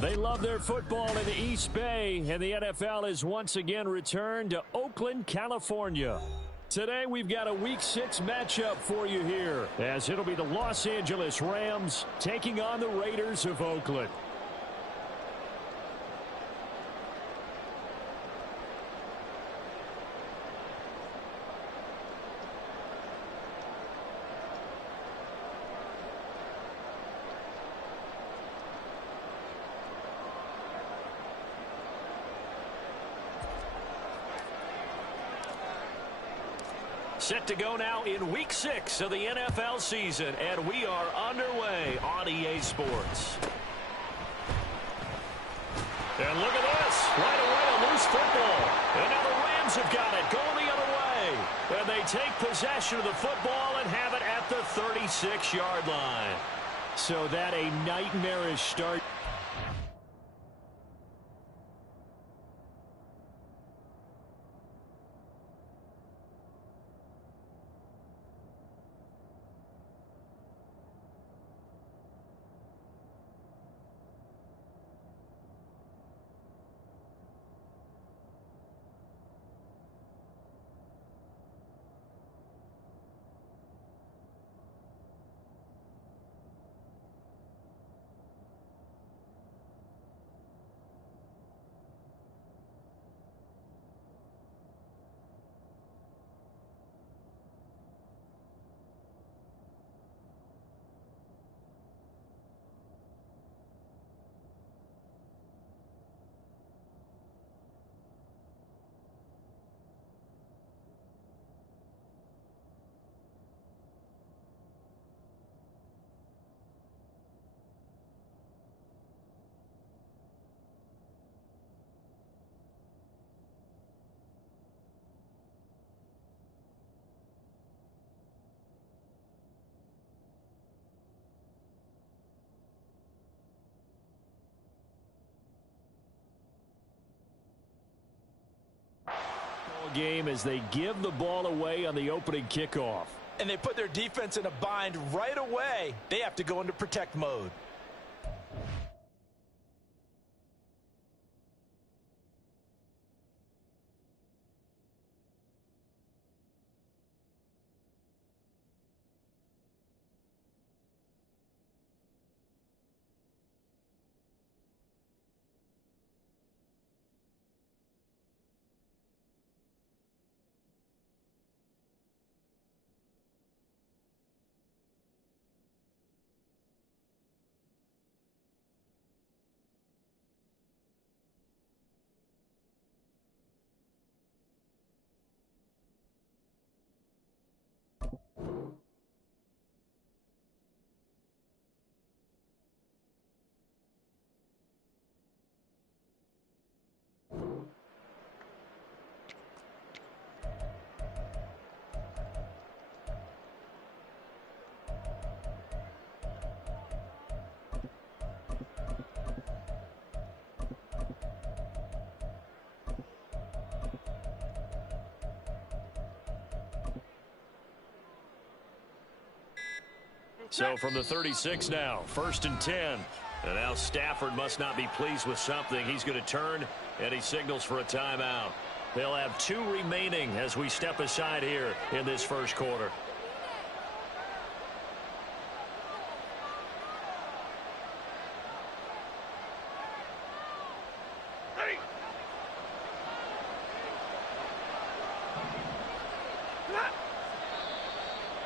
They love their football in the East Bay, and the NFL is once again returned to Oakland, California. Today we've got a Week 6 matchup for you here, as it'll be the Los Angeles Rams taking on the Raiders of Oakland. Set to go now in Week 6 of the NFL season, and we are underway on EA Sports. And look at this. Right away, a loose football. And now the Rams have got it, going the other way. And they take possession of the football and have it at the 36-yard line. So that a nightmarish start. Game as they give the ball away on the opening kickoff. And they put their defense in a bind right away. They have to go into protect mode. So from the 36 now, 1st and 10. And now Stafford must not be pleased with something. He's going to turn, and he signals for a timeout. They'll have 2 remaining as we step aside here in this first quarter.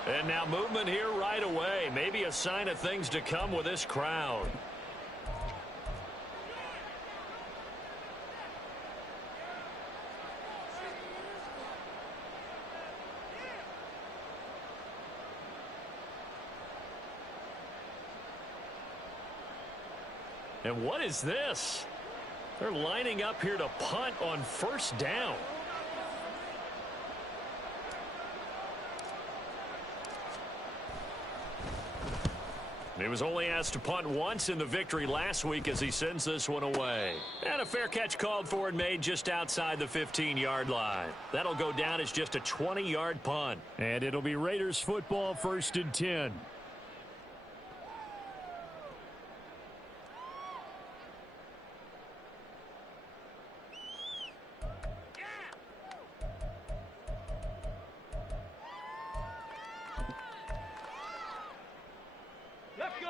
And now movement here right away. Maybe a sign of things to come with this crowd. And what is this? They're lining up here to punt on 1st down. He was only asked to punt once in the victory last week as he sends this one away. And a fair catch called for and made just outside the 15-yard line. That'll go down as just a 20-yard punt. And it'll be Raiders football, 1st and 10.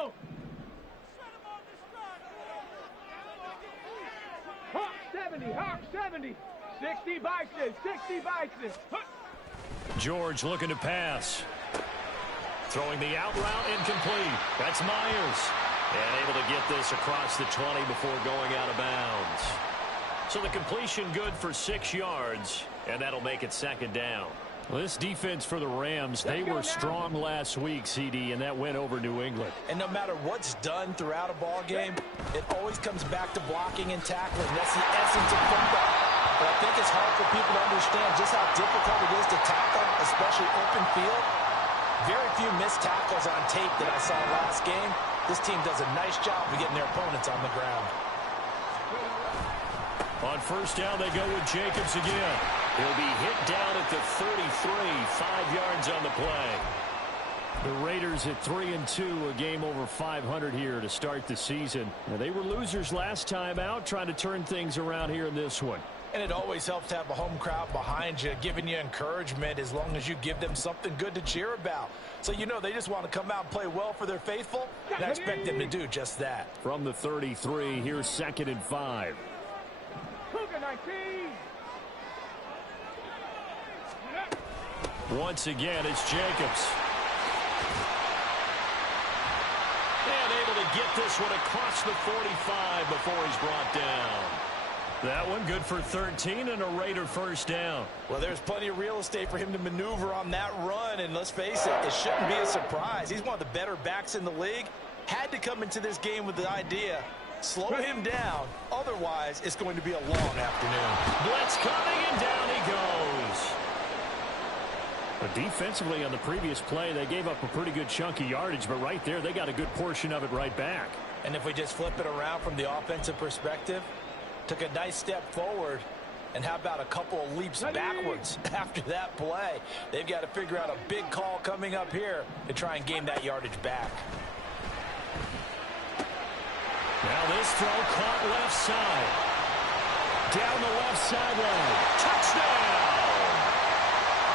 go. Hawk 70, Hawk 70. 60 Bison, 60 Bison. George looking to pass. Throwing the out route incomplete. That's Myers. And able to get this across the 20 before going out of bounds. So the completion good for 6 yards, and that'll make it second down. Well, this defense for the Rams, they were strong last week, CD, and that went over New England. And no matter what's done throughout a ball game, it always comes back to blocking and tackling. That's the essence of football. But I think it's hard for people to understand just how difficult it is to tackle, especially open field. Very few missed tackles on tape that I saw last game. This team does a nice job of getting their opponents on the ground. On first down, they go with Jacobs again. He'll be hit down at the 33, 5 yards on the play. The Raiders at 3-2, a game over 500 here to start the season. Now, they were losers last time out, trying to turn things around here in this one. And it always helps to have a home crowd behind you, giving you encouragement as long as you give them something good to cheer about. So you know they just want to come out and play well for their faithful, and I expect them to do just that. From the 33, here's 2nd and 5. Cougar 19. Once again, it's Jacobs. And able to get this one across the 45 before he's brought down. That one good for 13 and a Raider first down. Well, there's plenty of real estate for him to maneuver on that run, and let's face it, it shouldn't be a surprise. He's one of the better backs in the league. Had to come into this game with the idea, slow him down, otherwise it's going to be a long afternoon. Blitz coming, and down he goes. But defensively on the previous play, they gave up a pretty good chunk of yardage, but right there they got a good portion of it right back. And if we just flip it around from the offensive perspective, took a nice step forward, and how about a couple of leaps backwards after that play? They've got to figure out a big call coming up here to try and gain that yardage back. Now this throw caught left side. Down the left sideline. Touchdown!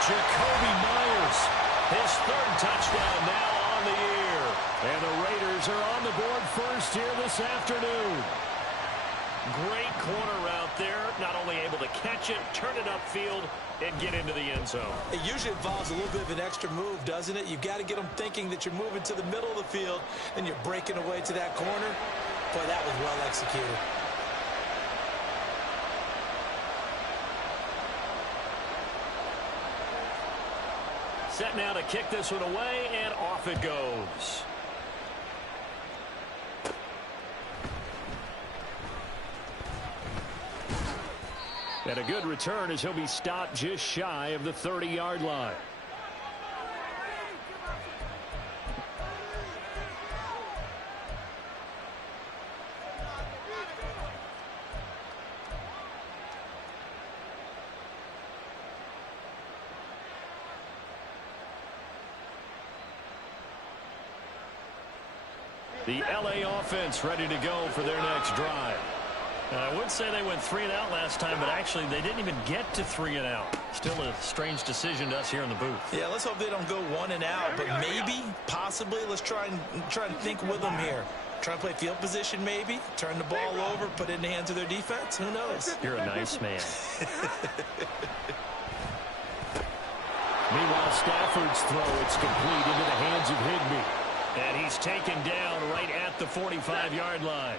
Jacoby Myers, his 3rd touchdown now on the year. And the Raiders are on the board first here this afternoon. Great corner route there. Not only able to catch it, turn it upfield, and get into the end zone. It usually involves a little bit of an extra move, doesn't it? You've got to get them thinking that you're moving to the middle of the field, and you're breaking away to that corner. Boy, that was well executed. Set now to kick this one away, and off it goes. And a good return as he'll be stopped just shy of the 30-yard line. The LA offense ready to go for their next drive. I would say they went 3 and out last time, but actually they didn't even get to 3 and out. Still a strange decision to us here in the booth. Yeah, let's hope they don't go 1 and out, but maybe, possibly, let's try and think with them here. Try and play field position maybe, turn the ball over, put it in the hands of their defense. Who knows? You're a nice man. Meanwhile, Stafford's throw, it's complete into the hands of Higbee. And he's taken down right at the 45-yard line.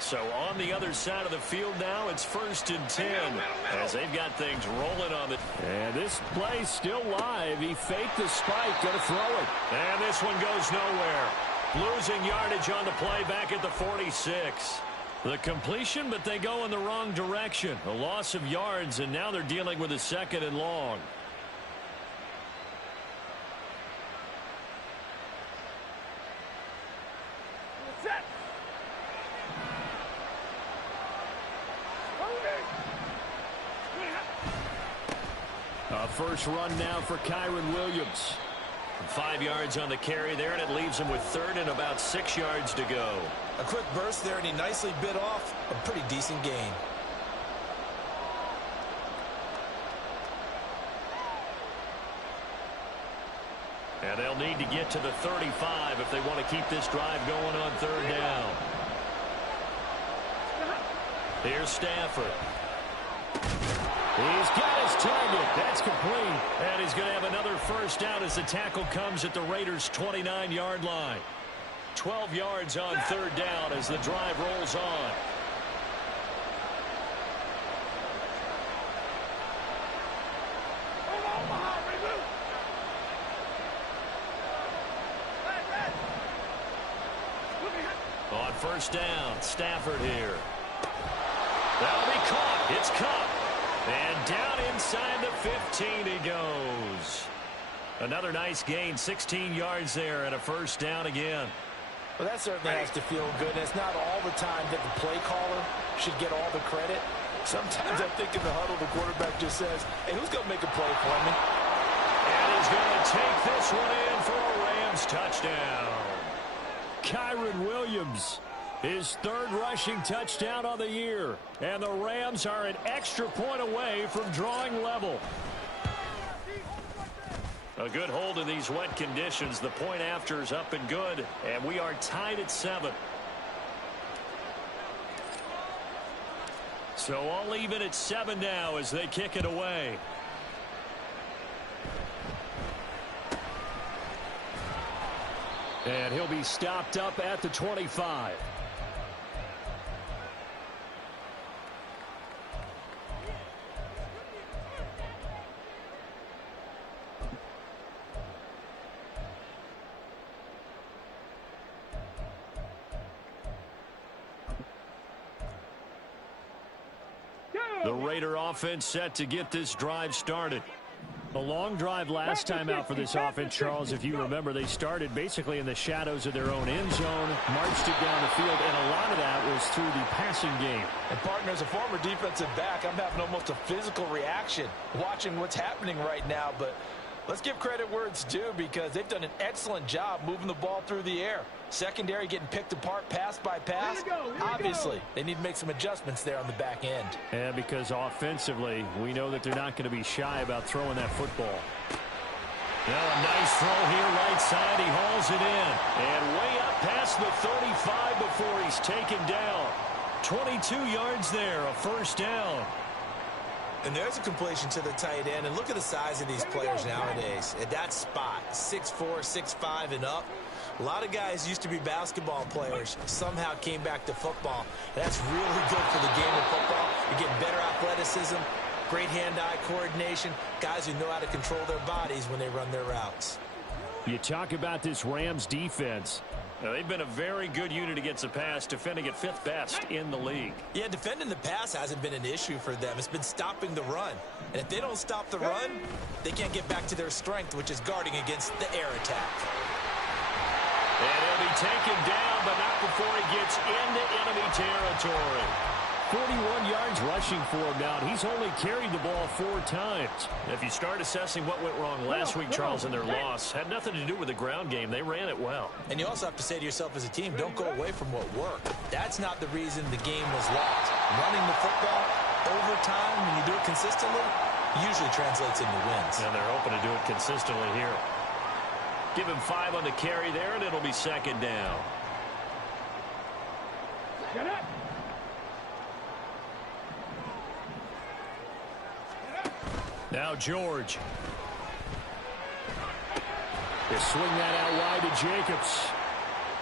So on the other side of the field now, it's 1st and 10 as they've got things rolling on it. And this play's still live. He faked the spike, going to throw it. And this one goes nowhere. Losing yardage on the play back at the 46. The completion, but they go in the wrong direction. A loss of yards, and now they're dealing with a 2nd and long. First run now for Kyron Williams. 5 yards on the carry there, and it leaves him with 3rd and about 6 yards to go. A quick burst there, and he nicely bit off a pretty decent gain. And they'll need to get to the 35 if they want to keep this drive going on third down. Here's Stafford. He's got his target. That's complete. And he's going to have another first down as the tackle comes at the Raiders' 29-yard line. 12 yards on third down as the drive rolls on. On first down, Stafford here. That'll be caught. It's caught. And down inside the 15 he goes. Another nice gain, 16 yards there and a first down again. Well, that certainly has to feel good. And it's not all the time that the play caller should get all the credit. Sometimes I think in the huddle, the quarterback just says, hey, who's going to make a play for me? And he's going to take this one in for a Rams touchdown. Kyron Williams, his third rushing touchdown on the year. And the Rams are an extra point away from drawing level. A good hold in these wet conditions. The point after is up and good. And we are tied at 7. So all even at 7 now as they kick it away. And he'll be stopped up at the 25. The Raider offense set to get this drive started. A long drive last time out for this offense, Charles. If you remember, they started basically in the shadows of their own end zone, marched it down the field, and a lot of that was through the passing game. And, partner, as a former defensive back, I'm having almost a physical reaction watching what's happening right now. But let's give credit where it's due because they've done an excellent job moving the ball through the air. Secondary getting picked apart pass by pass. Obviously, they need to make some adjustments there on the back end. And because offensively, we know that they're not going to be shy about throwing that football. Now a nice throw here right side. He hauls it in. And way up past the 35 before he's taken down. 22 yards there, a first down. And there's a completion to the tight end. And look at the size of these players nowadays. At that spot, 6'4", 6'5", and up. A lot of guys used to be basketball players, somehow came back to football. And that's really good for the game of football. You're getting better athleticism, great hand-eye coordination, guys who know how to control their bodies when they run their routes. You talk about this Rams defense. Now, they've been a very good unit against the pass, defending at 5th best in the league. Yeah, defending the pass hasn't been an issue for them. It's been stopping the run. And if they don't stop the run, they can't get back to their strength, which is guarding against the air attack. And he'll be taken down, but not before he gets into enemy territory. 41 yards rushing for him now. He's only carried the ball 4 times. If you start assessing what went wrong last week, Charles, in their loss, had nothing to do with the ground game. They ran it well. And you also have to say to yourself as a team, don't go away from what worked. That's not the reason the game was lost. Running the football over time, when you do it consistently, usually translates into wins. And they're hoping to do it consistently here. Give him 5 on the carry there, and it'll be second down. Get up. Now George. They swing that out wide to Jacobs.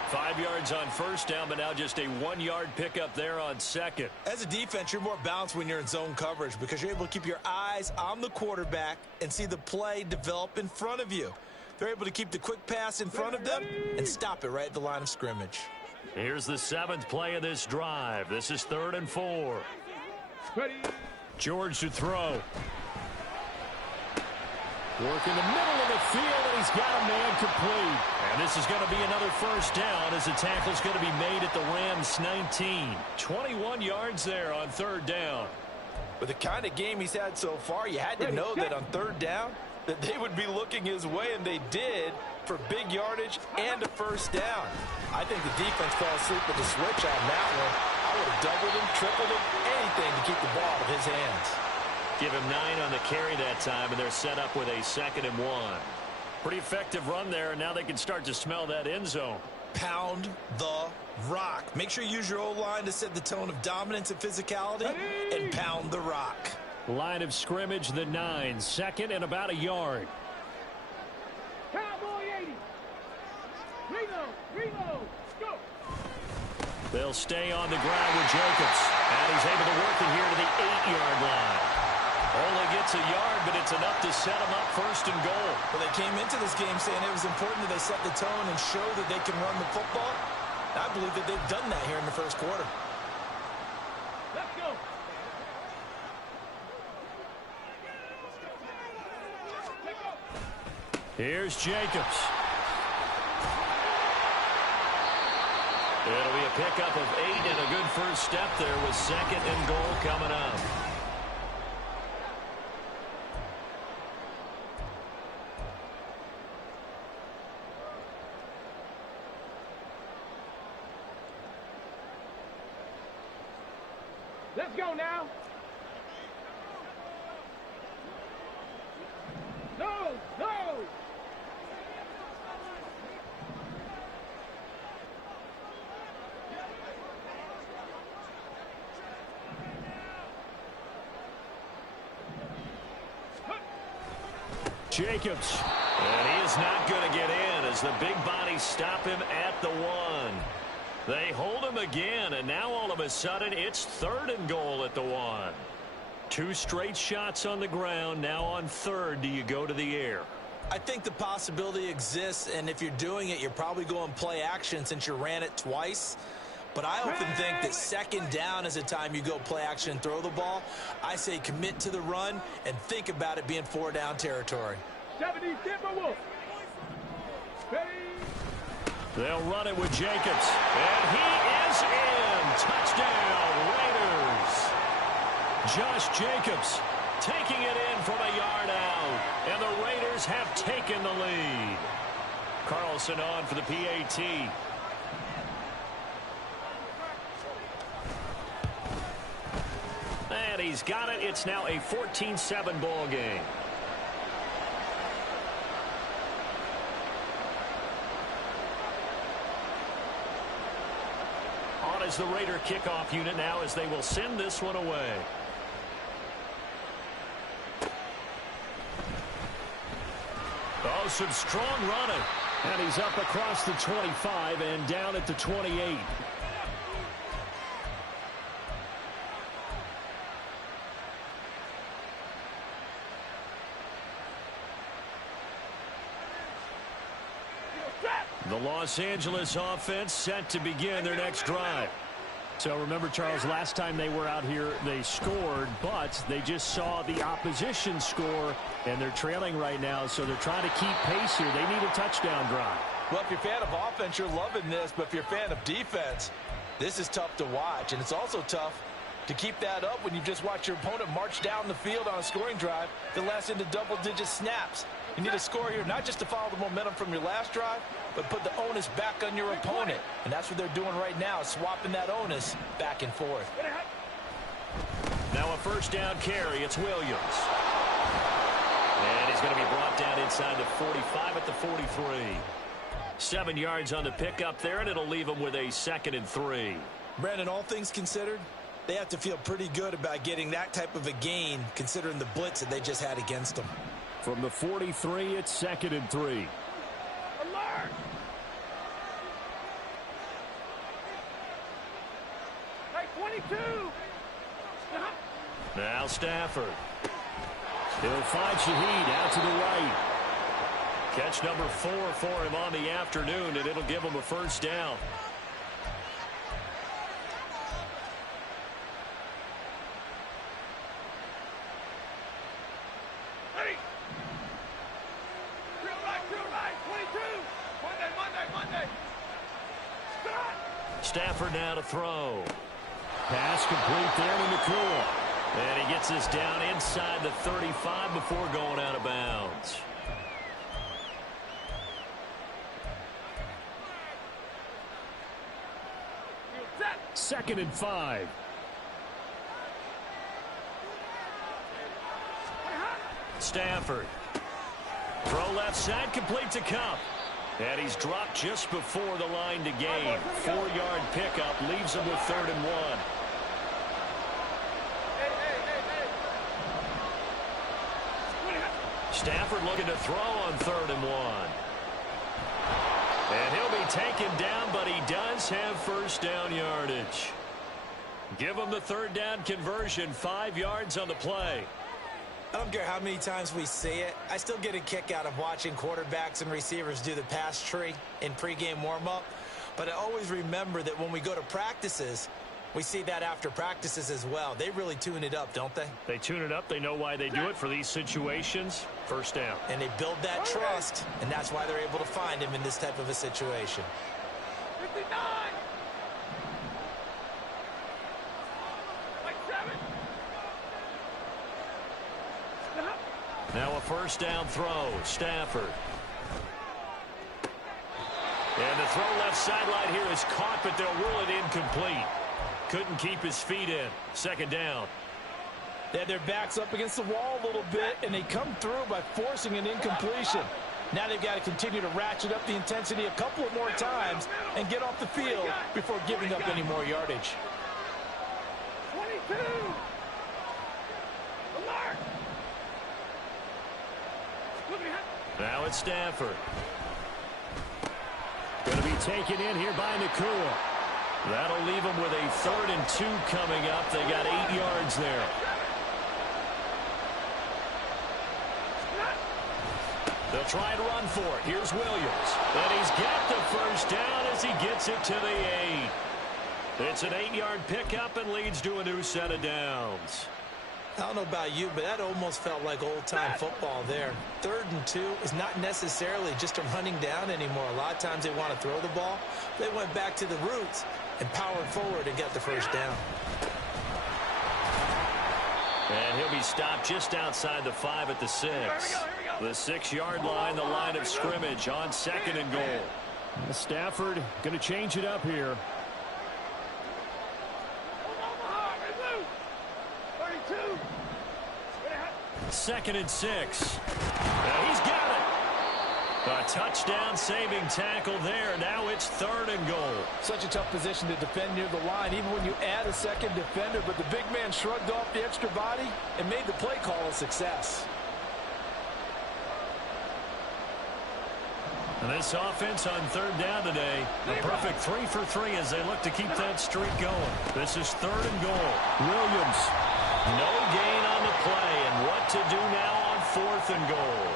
5 yards on first down, but now just a 1-yard pickup there on second. As a defense, you're more balanced when you're in zone coverage because you're able to keep your eyes on the quarterback and see the play develop in front of you. They're able to keep the quick pass in front of them and stop it right at the line of scrimmage. Here's the 7th play of this drive. This is 3rd and 4. Ready. George to throw. Work in the middle of the field, and he's got a man complete. And this is going to be another first down as the tackle's going to be made at the Rams' 19. 21 yards there on 3rd down. With the kind of game he's had so far, you had to know that on 3rd down, that they would be looking his way, and they did, for big yardage and a first down. I think the defense fell asleep with the switch on that one. I would have doubled him, tripled him, anything to keep the ball out of his hands. Give him 9 on the carry that time, and they're set up with a 2nd and 1. Pretty effective run there, and now they can start to smell that end zone. Pound the rock. Make sure you use your O-line to set the tone of dominance and physicality, and pound the rock. Line of scrimmage, the 9. Second and about a yard. Cowboy 80. Reload. Go. They'll stay on the ground with Jacobs. And he's able to work it here to the 8-yard line. Only gets a yard, but it's enough to set him up first and goal. Well, they came into this game saying it was important that they set the tone and show that they can run the football. I believe that they've done that here in the first quarter. Let's go. Here's Jacobs. It'll be a pickup of 8 and a good first step there with second and goal coming up. Let's go now. No. Jacobs. And he is not going to get in as the big bodies stop him at the 1. They hold him again, and now all of a sudden it's third and goal at the 1. 2 straight shots on the ground. Now on third, do you go to the air? I think the possibility exists, and if you're doing it, you're probably going play action since you ran it twice. But I often think that second down is the time you go play action and throw the ball. I say commit to the run and think about it being 4-down territory. 70 Timberwolves. They'll run it with Jacobs. And he is in. Touchdown, Raiders. Josh Jacobs taking it in from a yard out. And the Raiders have taken the lead. Carlson on for the PAT. And he's got it. It's now a 14-7 ball game. On is the Raider kickoff unit now as they will send this one away. Oh, some strong running. And he's up across the 25 and down at the 28. The Los Angeles offense set to begin their next drive. So remember, Charles, last time they were out here, they scored, but they just saw the opposition score, and they're trailing right now, so they're trying to keep pace here. They need a touchdown drive. Well, if you're a fan of offense, you're loving this, but if you're a fan of defense, this is tough to watch, and it's also tough to keep that up when you just watch your opponent march down the field on a scoring drive that lasts into double-digit snaps. You need a score here, not just to follow the momentum from your last drive, but put the onus back on your opponent. And that's what they're doing right now, swapping that onus back and forth. Now a first down carry. It's Williams. And he's going to be brought down inside the 45 at the 43. 7 yards on the pickup there, and it'll leave him with a 2nd and 3. Brandon, all things considered, they have to feel pretty good about getting that type of a gain, considering the blitz that they just had against them. From the 43, it's 2nd and 3. Alert! Hey, 22! Now Stafford. He'll find Shaheed out to the right. Catch number 4 for him on the afternoon, and it'll give him a first down. Stafford now to throw. Pass complete there to McCool. And he gets this down inside the 35 before going out of bounds. Second and 5. Stafford. Throw left side, complete to Cup. And he's dropped just before the line to gain. 4-yard pickup leaves him with 3rd and 1. Stafford looking to throw on 3rd and 1. And he'll be taken down, but he does have first down yardage. Give him the 3rd down conversion, 5 yards on the play. I don't care how many times we see it. I still get a kick out of watching quarterbacks and receivers do the pass tree in pregame warm-up. But I always remember that when we go to practices, we see that after practices as well. They really tune it up, don't they? They tune it up. They know why they do it for these situations. First down. And they build that trust, and that's why they're able to find him in this type of a situation. 59. Now a first down throw. Stafford. And the throw left sideline here is caught, but they'll rule it incomplete. Couldn't keep his feet in. 2nd down. They had their backs up against the wall a little bit, and they come through by forcing an incompletion. Now they've got to continue to ratchet up the intensity a couple of more times and get off the field before giving up any more yardage. 22. Alert. Now it's Stafford. Going to be taken in here by Nakua. That'll leave him with a 3rd and 2 coming up. They got 8 yards there. They'll try and run for it. Here's Williams. And he's got the first down as he gets it to the 8. It's an 8-yard pickup and leads to a new set of downs. I don't know about you, but that almost felt like old-time football there. 3rd and 2 is not necessarily just a running down anymore. A lot of times they want to throw the ball. They went back to the roots and powered forward and got the first down. And he'll be stopped just outside the 5 at the 6. The 6-yard line, the line of scrimmage on 2nd and goal. Stafford going to change it up here. 2nd and 6. Now he's got it. A touchdown saving tackle there. Now it's 3rd and goal. Such a tough position to defend near the line, even when you add a second defender. But the big man shrugged off the extra body and made the play call a success. And this offense on 3rd down today, a perfect 3 for 3 as they look to keep that streak going. This is 3rd and goal. Williams. No gain on the play, and what to do now on 4th and goal.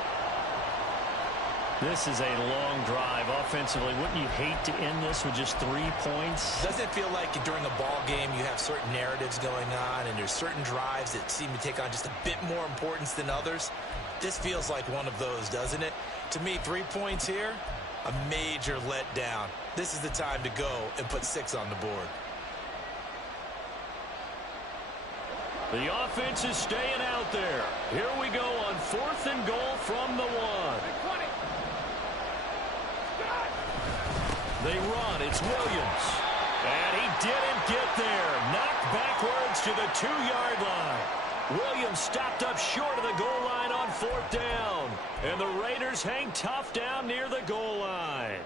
This is a long drive offensively. Wouldn't you hate to end this with just 3 points? Doesn't it feel like during a ball game you have certain narratives going on and there's certain drives that seem to take on just a bit more importance than others? This feels like one of those, doesn't it? To me, 3 points here, a major letdown. This is the time to go and put 6 on the board. The offense is staying out there. Here we go on 4th and goal from the 1. They run. It's Williams. And he didn't get there. Knocked backwards to the 2-yard line. Williams stopped up short of the goal line on 4th down. And the Raiders hang tough down near the goal line.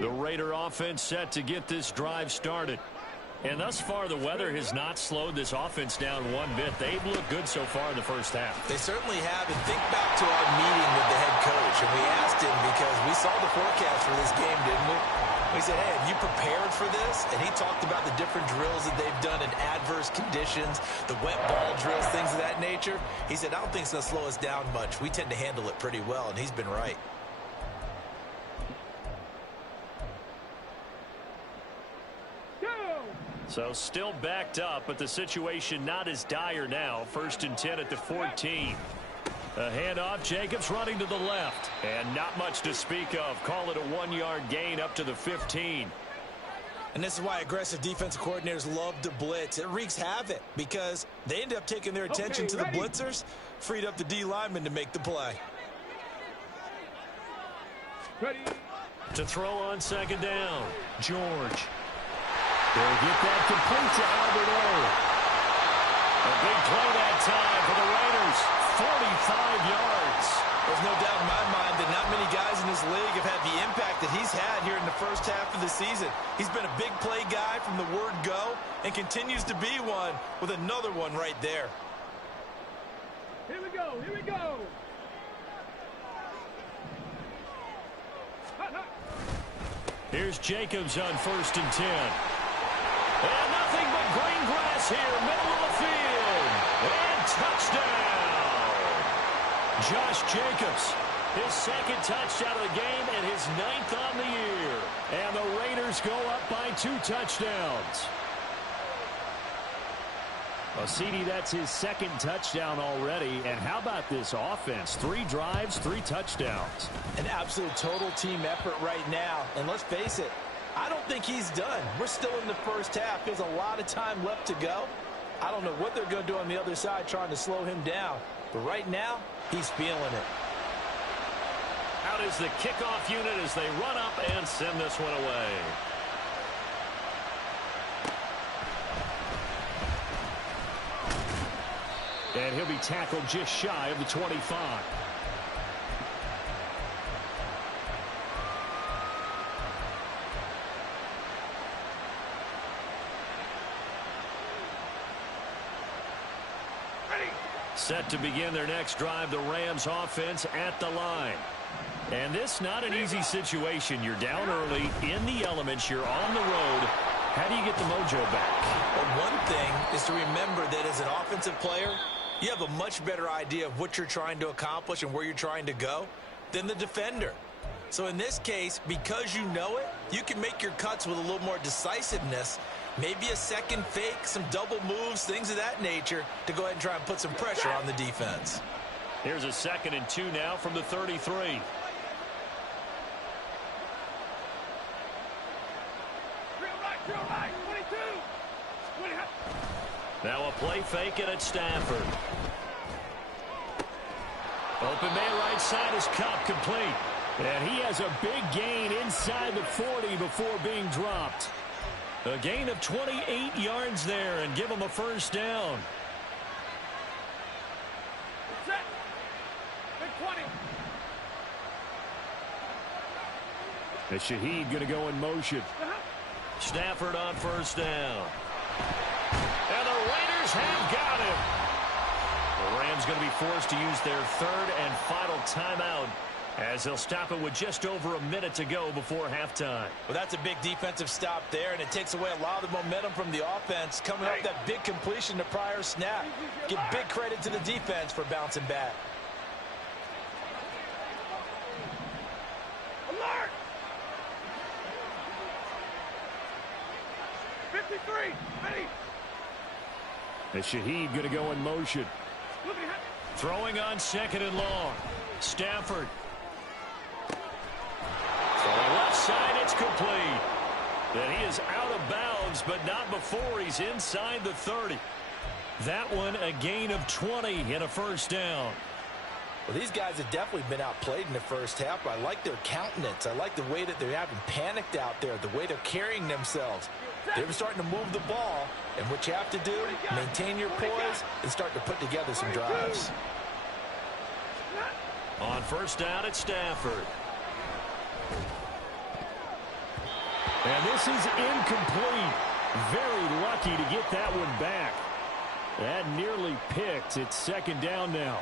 The Raider offense set to get this drive started. And thus far, the weather has not slowed this offense down one bit. They've looked good so far in the first half. They certainly have. And think back to our meeting with the head coach. And we asked him because we saw the forecast for this game, didn't we? We said, hey, have you prepared for this? And he talked about the different drills that they've done in adverse conditions, the wet ball drills, things of that nature. He said, I don't think it's going to slow us down much. We tend to handle it pretty well, and he's been right. So still backed up, but the situation not as dire now. 1st and 10 at the 14. A handoff, Jacobs running to the left. And not much to speak of. Call it a 1-yard gain up to the 15. And this is why aggressive defensive coordinators love to blitz. It wreaks havoc because they end up taking their attention to the blitzers, freed up the D lineman to make the play. Ready. To throw on second down, George. They'll get that complete to Albert O. A big play that time for the Raiders. 45 yards. There's no doubt in my mind that not many guys in this league have had the impact that he's had here in the first half of the season. He's been a big play guy from the word go and continues to be one with another one right there. Here we go, here we go. Here's Jacobs on 1st and 10. And nothing but green grass here, middle of the field. And touchdown. Josh Jacobs, his second touchdown of the game and his 9th on the year. And the Raiders go up by 2 touchdowns. Well, CD, that's his 2nd touchdown already. And how about this offense? 3 drives, 3 touchdowns. An absolute total team effort right now. And let's face it, I don't think he's done. We're still in the first half. There's a lot of time left to go. I don't know what they're going to do on the other side trying to slow him down. But right now, he's feeling it. Out is the kickoff unit as they run up and send this one away. And he'll be tackled just shy of the 25. Set to begin their next drive, the Rams offense at the line. And this not an easy situation. You're down early, in the elements, you're on the road. How do you get the mojo back? Well, one thing is to remember that as an offensive player, you have a much better idea of what you're trying to accomplish and where you're trying to go than the defender. So in this case, because you know it, you can make your cuts with a little more decisiveness, maybe a second fake, some double moves, things of that nature to go ahead and try and put some pressure on the defense. Here's a 2nd and 2 now from the 33. Drill right, 22. Now a play fake and it's Stafford. Open man right side is Cup, complete. And he has a big gain inside the 40 before being dropped. A gain of 28 yards there and give him a first down. Set. Big 20. And Shaheed going to go in motion. Stafford on first down. And the Raiders have got him. The Rams going to be forced to use their 3rd and final timeout as they'll stop it with just over a minute to go before halftime. Well, that's a big defensive stop there, and it takes away a lot of the momentum from the offense. Coming up that big completion to prior snap. Give big credit to the defense for bouncing back. Alert! 53. Ready. And Shaheed going to go in motion. Throwing on 2nd and long. Stafford. Throwing left side, it's complete. And he is out of bounds, but not before he's inside the 30. That one a gain of 20 and a first down. Well, these guys have definitely been outplayed in the first half. I like their countenance. I like the way that they're having panicked out there, the way they're carrying themselves. They're starting to move the ball, and what you have to do, maintain your poise and start to put together some drives. On first down, it's Stafford. And this is incomplete. Very lucky to get that one back. That nearly picked. It's 2nd down now.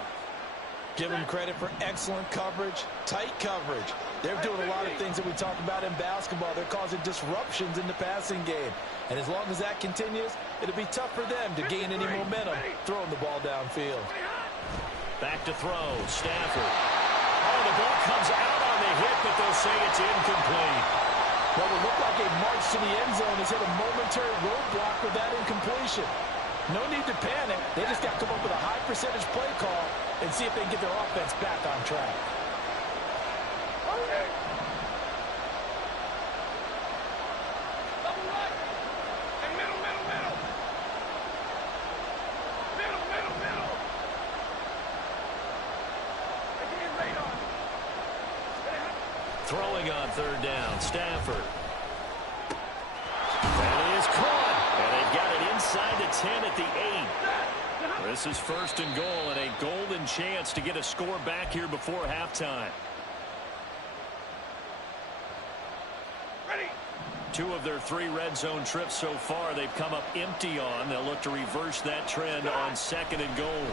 Give them credit for excellent coverage, tight coverage. They're doing a lot of things that we talk about in basketball. They're causing disruptions in the passing game. And as long as that continues, it'll be tough for them to gain any momentum throwing the ball downfield. Back to throw, Stafford. Oh, the ball comes out on the hit, but they'll say it's incomplete. What would look like a march to the end zone has hit a momentary roadblock with that incompletion. No need to panic. They just got to come up with a high percentage play call and see if they can get their offense back on track. Okay. Double right. And middle. Middle. Again, radar. Throwing on third down, Stafford. That is caught. And they've got it inside the 10 at the 8. This is first and goal and a golden chance to get a score back here before halftime. Ready. 2 of their 3 red zone trips so far they've come up empty on. They'll look to reverse that trend on second and goal.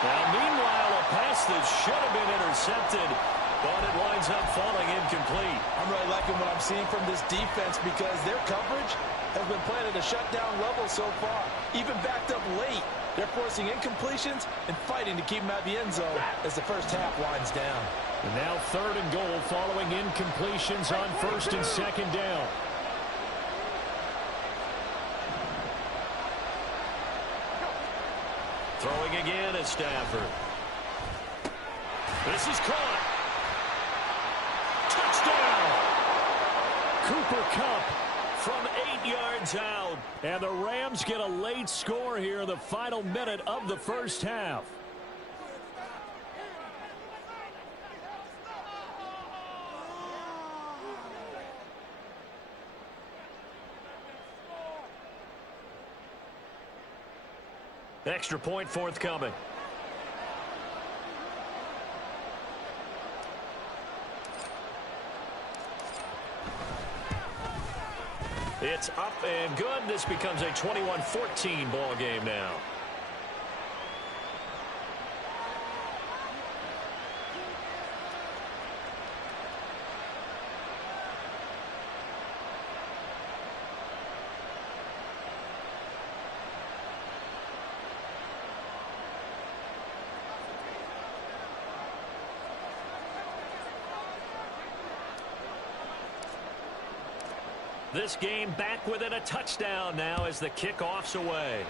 Now, meanwhile, a pass that should have been intercepted, but it winds up falling incomplete. I'm really liking what I'm seeing from this defense because their coverage has been playing at a shutdown level so far. Even backed up late, they're forcing incompletions and fighting to keep them out of the end zone as the first half winds down. And now third and goal following incompletions on first and second down. Throwing again is Stafford. This is caught. Touchdown! Cooper Kupp from 8 yards out. And the Rams get a late score here in the final minute of the first half. Extra point forthcoming. It's up and good. This becomes a 21-14 ball game now. This game back within a touchdown now as the kickoff's away.